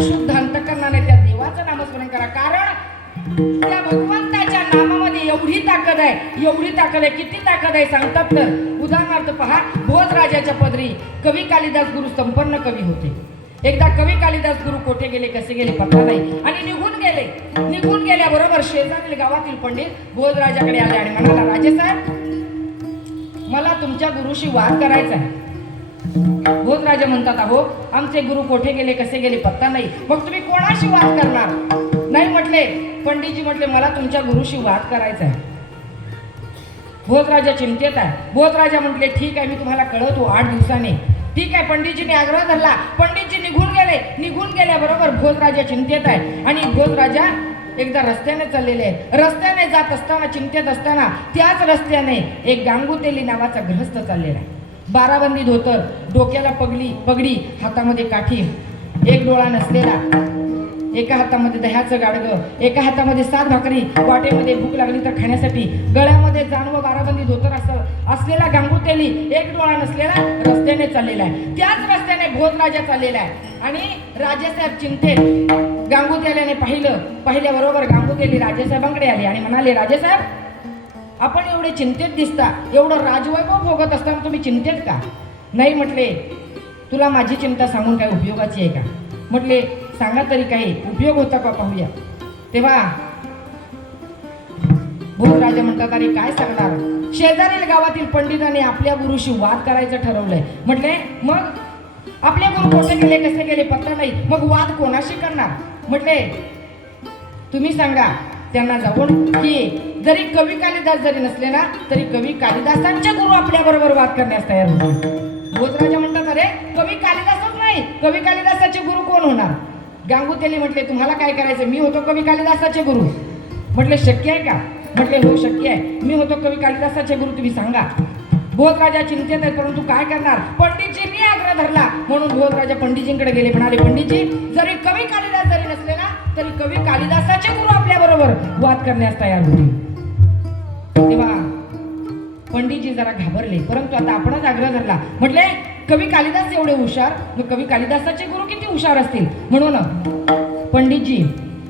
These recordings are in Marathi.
शुद्ध अंतकरणाने त्या देवाचं नामस्मरण करा. कारण त्या भगवंताच्या नामामध्ये एवढी ताकद आहे एवढी ताकद आहे किती ताकद आहे सांगतात तर उदाहरणार्थ पहा भोज राजाच्या पदरी कवी कालिदास गुरु संपन्न कवी होते. एकदा कवी कालिदास गुरु कोठे गेले कसे गेले पत्ता नाही. आणि निघून गेले. निघून गेल्याबरोबर शेजारील गावातील पंडित भोज राजाकडे आले आणि म्हणाला राजे साहेब मला तुमच्या गुरुशी वाद करायचा आहे. भोज राजा म्हणतात अहो आमचे गुरु कोठे गेले कसे गेले पत्ता नाही. मग तुम्ही कोणाशी वाद करणार? नाही म्हटले पंडितजी म्हटले मला तुमच्या गुरुशी वाद करायचा आहे. भोजराजा चिंतेत आहे. भोजराजा म्हटले ठीक आहे मी तुम्हाला कळवतो आठ दिवसाने. ठीक आहे. पंडितजीने आग्रह धरला. पंडितजी निघून गेले. निघून गेल्याबरोबर भोजराजा चिंतेत आहे. आणि भोजराजा एकदा रस्त्याने चाललेले आहे रस्त्याने जात असताना चिंतेत असताना त्याच रस्त्याने एक गांगुतेली नावाचा गृहस्थ चाललेला आहे. बाराबंदी धोतर डोक्याला पगडी पगडी हातामध्ये काठी एक डोळा नसलेला एका हातामध्ये दह्याचं गाडगं एका हातामध्ये सात भाकरी वाटेमध्ये भूक लागली तर खाण्यासाठी गळ्यामध्ये जानवं बाराबंदी धोतर असं असलेला गांगुतेली एक डोळा नसलेला रस्त्याने चाललेला आहे. त्याच रस्त्याने भोज राजा चाललेला आहे. आणि राजेसाहेब चिंतेत गांगुतेल्याने पाहिलं पाहिल्याबरोबर गांगुतेली राजेसाहेबांकडे आली आणि म्हणाले राजेसाहेब आपण एवढे चिंतेत दिसता एवढं राजवैभव भोगत असताना तुम्ही चिंतेत का? नाही म्हटले तुला माझी चिंता सांगून काय उपयोगाची आहे का? म्हटले सांगा तरी काही उपयोग होता का पाहूया? तेव्हा राजा म्हणतात अरे काय सांगणार? शेजारील गावातील पंडिताने आपल्या गुरुशी वाद करायचं ठरवलंय. म्हटले मग? आपले गुरु कसे गेले कसे गेले पत्ता नाही. मग वाद कोणाशी करणार? म्हटले तुम्ही सांगा. त्यांना जाऊन की जरी कवी कालिदास जरी नसले ना तरी कवी कालिदासांचे गुरु आपल्या बरोबर वाद करण्यास तयार होते भोजराजा म्हणतात अरे कवी कालिदासच नाही. कवी कालिदासाचे गुरु कोण होणार? गांगुतेली म्हटले तुम्हाला काय करायचं मी होतो कवी कालिदासाचे गुरु. म्हटले शक्य आहे का? म्हटले हो शक्य आहे. मी होतो कवी कालिदासाचे गुरु तुम्ही सांगा. भोजराजा चिंतेत आहे परंतु काय करणार? पंडितजींनी आग्रह धरला. म्हणून भोजराजा पंडितजींकडे गेले. म्हणाले पंडितजी जरी कवी कालिदास जरी नसले ना तरी कवी कालिदासाचे गुरु आपल्या बरोबर वाद करण्यास तयार होते पंडितजी जरा घाबरले. परंतु आता आपणच आग्रह धरला. म्हटले कवी कालिदास एवढे हुशार मग कवी कालिदासाचे गुरु किती हुशार असतील? म्हणून पंडितजी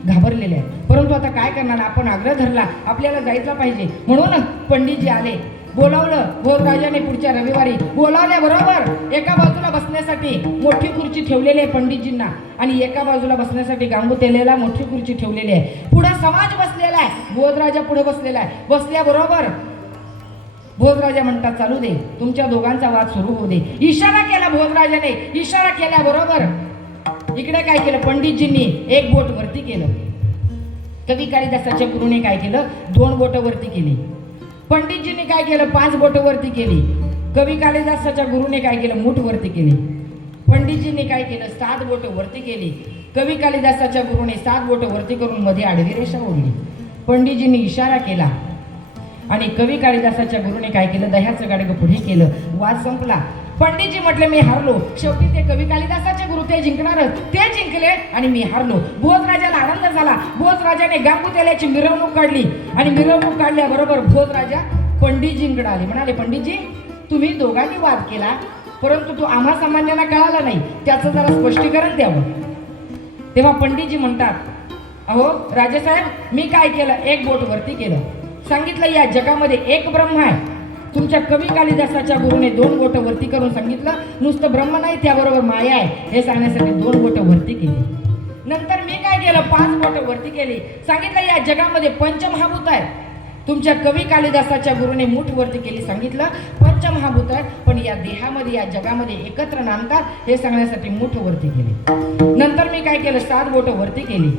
घाबरलेले आहेत. परंतु आता काय करणार? आपण आग्रह धरला. आपल्याला जायचं पाहिजे. म्हणून पंडितजी आले. बोलावलं. भोजराजाने पुढच्या रविवारी बोलावल्याबरोबर एका बाजूला बसण्यासाठी मोठी खुर्ची ठेवलेली आहे पंडितजींना. आणि एका बाजूला बसण्यासाठी गांगुतेलेला मोठी खुर्ची ठेवलेली आहे. पुढे समाज बसलेला आहे. बोधराजा पुढे बसलेला आहे. बसल्याबरोबर भोजराजा म्हणतात चालू दे तुमच्या दोघांचा वाद सुरू होऊ दे. इशारा केला भोजराजाने इशारा केल्याबरोबर इकडे काय केलं? पंडितजींनी एक बोट वरती केलं. कवी कालिदासाच्या गुरुने काय केलं? दोन बोट वरती केली. पंडितजींनी काय केलं? पाच बोट वरती केली. कवी कालिदासाच्या गुरुने काय केलं? मूठ वरती केली. पंडितजींनी काय केलं? सात बोट वरती केली. कवी कालिदासाच्या गुरुने सात बोट वरती करून मध्ये आडवी रेषा ओढली. पंडितजींनी इशारा केला. आणि कवी कालिदासाच्या गुरुने काय केलं? दह्याचं गाडगं पुढे केलं. वाद संपला. पंडितजी म्हटले मी हारलो. शेवटी ते कवी कालिदासाचे गुरु ते जिंकणारच. ते जिंकले आणि मी हारलो. भोजराजाला आनंद झाला. भोजराजाने गांगुतेल्याची मिरवणूक काढली. आणि मिरवणूक काढल्याबरोबर भोज राजा पंडितजींकडे आले. म्हणाले पंडितजी तुम्ही दोघांनी वाद केला परंतु तो आम्हा सामान्यांना कळाला नाही. त्याचं जरा स्पष्टीकरण द्यावं. तेव्हा पंडितजी म्हणतात अहो राजेसाहेब मी काय केलं? एक बोट वरती केलं. सांगितलं या जगामध्ये एक ब्रह्म आहे. तुमच्या कवी कालिदासाच्या गुरुने दोन बोट वरती करून सांगितलं नुसतं ब्रह्म नाही त्याबरोबर माया आहे. हे सांगण्यासाठी दोन बोट वरती केली. नंतर मी काय केलं? पाच बोट वरती केली. सांगितलं या जगामध्ये पंचमहाभूत आहे तुमच्या कवी कालिदासाच्या गुरुने मूठ वरती केली सांगितलं पंचमहाभूत आहे पण या देहामध्ये या जगामध्ये एकत्र नांदतात हे सांगण्यासाठी मूठ वरती केली. नंतर मी काय केलं? सात बोट वरती केली.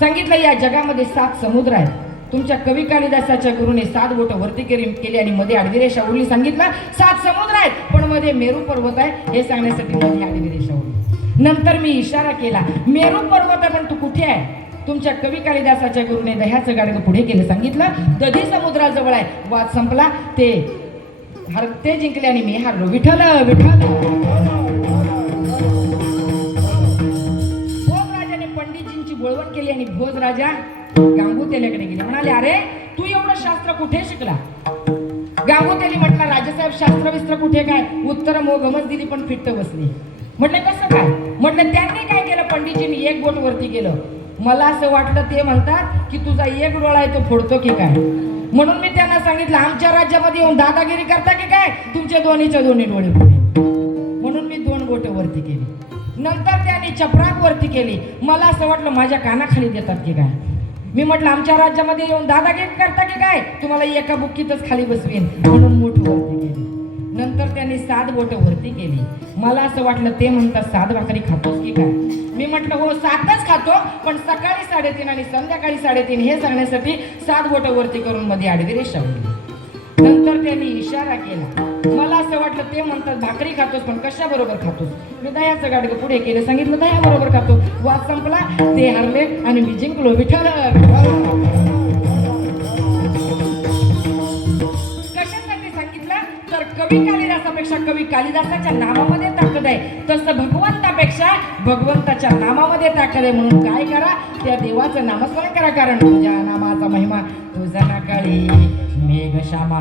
सांगितलं या जगामध्ये सात समुद्र आहेत. तुमच्या कवी कालिदासाच्या गुरुने सात बोट वरती केली केली आणि मध्ये आडवी रेषा उरली सांगितला सात समुद्र आहेत पण मध्ये मेरू पर्वत आहे. हे सांगण्यासाठी मध्ये आडवी रेषा उरली नंतर मी इशारा केला मेरू पर्वत आहे पण तू कुठे आहे? तुमच्या कवी कालिदासाच्या गुरुने दह्याचं गाडगं पुढे केलं. सांगितलं दधी समुद्राजवळ आहे. वाद संपला. ते हर ते जिंकले आणि मी हारलो. विठ्ठल विठ्ठल. भोजराजाने पंडितजींची बोळवण केली आणि भोजराजा गांगुतेल्याकडे गेले. म्हणाले अरे तू एवढं शास्त्र कुठे शिकला? गांगुतेली म्हटला राजेसाहेब शास्त्र विस्त्र कुठे काय? उत्तर मोगमच दिली पण फिट्ट बसली. म्हटलं कसं काय? म्हटलं त्यांनी काय केलं? पंडितजींनी एक बोट वरती गेलं. मला असं वाटलं ते म्हणतात की तुझा एक डोळा आहे तो फोडतो की काय? म्हणून मी त्यांना सांगितलं आमच्या राज्यामध्ये येऊन दादागिरी करता की काय? तुमच्या दोन्हीच्या दोन्ही डोळे फोडे म्हणून मी दोन बोट वरती केली. नंतर त्यांनी चपराक वरती केली. मला असं वाटलं माझ्या कानाखाली देतात की काय? मी म्हटलं आमच्या राज्यामध्ये येऊन दादागिरी करता की काय? तुम्हाला एका बुक्कीतच खाली बसवेन. म्हणून मोठ वरती केली नंतर त्यांनी सात बोट वरती केली. मला असं वाटलं ते म्हणतात सात भाकरी खातोस की काय? मी म्हटलं हो सातच खातो पण सकाळी साडेतीन आणि संध्याकाळी साडेतीन हे सांगण्यासाठी सात बोट वरती करून मध्ये आडवी रेषा नंतर त्यांनी इशारा केला. मला असं वाटलं ते म्हणतात भाकरी खातोस पण कशा बरोबर खातोस? मी दह्याचं गाडगं पुढे केलं सांगितलं दह्या बरोबर खातो. वाद संपला ते हरले आणि मी जिंकलो विठ्ठल. कशासाठी सांगितलं? तर कवी कालिदासापेक्षा कवी कालिदासाच्या नामामध्ये ताकद आहे. तसं भगवंतापेक्षा भगवंताच्या नामामध्ये ताकद आहे म्हणून काय करा? त्या देवाचं नामस्मरण करा कारण तुझ्या नामाचा महिमा तुझा ना काळी मेघ श्यामा